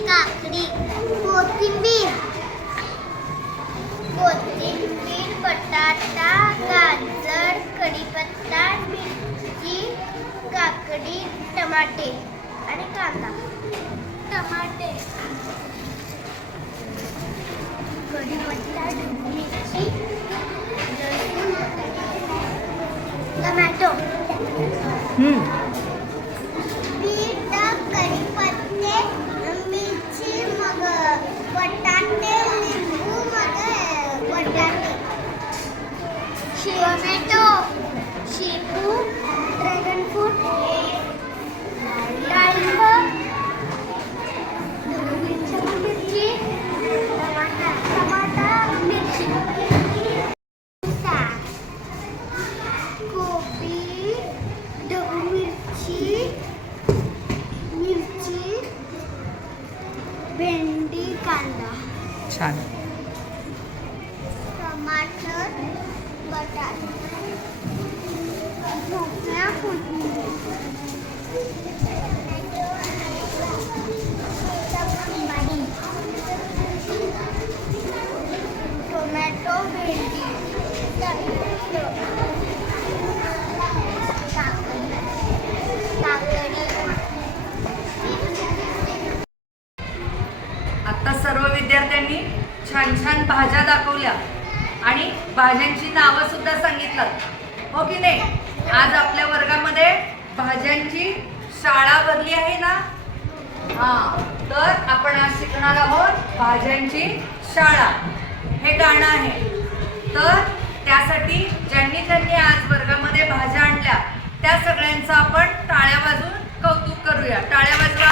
काकडी, कोथिंबीर, बटाटा, गाजर, कढीपत्ता, मिरची, काकडी, टमाटे आणि कांदा. टमाटे, कढीपत्ता, मिरची, टोमॅटो, बीट, कढीपत्ते, मिरची, मग बटाटे, लिंबू, मग बटाटे, टोमॅटो, शेपू, ड्रॅगन फ्रूट, डाळिंब, मिरची, टमाटा, मिरची, कोबी, ढबू मिरची, भेंडी, कांदा. छान. टमाटर, बटाटे, भोपळा, कोथिंबीर, टोमॅटो, भेंडी, आता सर्व विद्यार्थ्यांनी छान छान भाज्या दाखवल्या आणि भाज्यांची नावं सुद्धा सांगितलं, हो की नाही? आज आपल्या वर्गामध्ये भाज्यांची शाळा भरली आहे ना. तर आपण आज शिकणार आहोत भाज्यांची शाळा हे गाणं आहे. तर त्यासाठी ज्यांनी आज वर्गामध्ये भाज्या आणल्या त्या सगळ्यांचं आपण टाळ्या वाजवून कौतुक करूया. टाळ्या वाजवा.